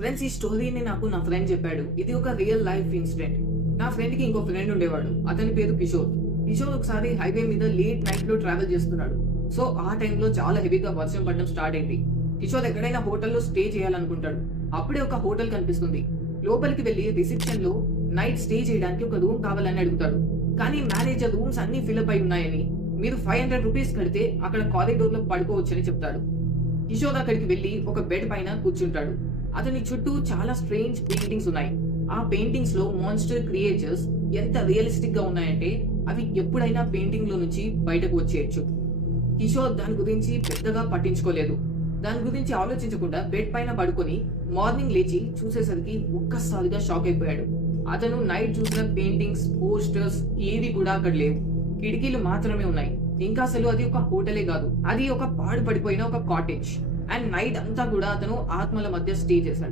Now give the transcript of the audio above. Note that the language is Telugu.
ఫ్రెండ్స్, ఈ స్టోరీని నాకు నా ఫ్రెండ్ చెప్పాడు. ఇది ఒక రియల్ లైఫ్ ఇన్సిడెంట్. నా ఫ్రెండ్ కి ఇంకో ఫ్రెండ్ ఉండేవాడు. అతని పేరు కిషోర్. కిషోర్ ఒకసారి హైవే మీద లేట్ నైట్ లో ట్రావెల్ చేస్తున్నాడు. సో ఆ టైంలో చాలా హెవీగా వర్షం పడడం స్టార్ట్ అయింది. కిషోర్ ఎక్కడైనా హోటల్లో స్టే చేయాలనుకుంటాడు. అప్పుడే ఒక హోటల్ కనిపిస్తుంది. లోపలికి వెళ్లి రిసెప్షన్ లో నైట్ స్టే చేయడానికి ఒక రూమ్ కావాలని అడుగుతాడు. కానీ మేనేజర్ రూమ్స్ అన్ని ఫిల్అప్ అయి ఉన్నాయని, మీరు 500 రూపీస్ కడితే అక్కడ కారిడోర్ లో పడుకోవచ్చని చెప్తాడు. కిషోర్ అక్కడికి వెళ్లి ఒక బెడ్ పైన కూర్చుంటాడు. అతని చుట్టూ చాలా స్ట్రేంజ్ పెయింటింగ్స్ ఉన్నాయి. ఆ పెయింటింగ్స్ లో మాన్స్టర్ క్రియేచర్స్ ఎంత రియలిస్టిక్ గా ఉన్నాయంటే అవి ఎప్పుడైనా పెయింటింగ్ లో నుంచి బయటకు వచ్చేయచ్చు. కిషోర్ దాని గురించి పెద్దగా పట్టించుకోలేదు. దాని గురించి ఆలోచించకుండా బెడ్ పైన పడుకొని మార్నింగ్ లేచి చూసేసరికి ఒక్కసారిగా షాక్ అయిపోయాడు. అతను నైట్ చూసిన పెయింటింగ్స్, పోస్టర్స్ ఏవి కూడా అక్కడ లేవు. కిటికీలు మాత్రమే ఉన్నాయి. ఇంకా అసలు అది ఒక హోటలే కాదు, అది ఒక పాడు పడిపోయిన ఒక కాటేజ్. అండ్ నైట్ అంతా కూడా అతను ఆత్మల మధ్య స్టే చేశాడు.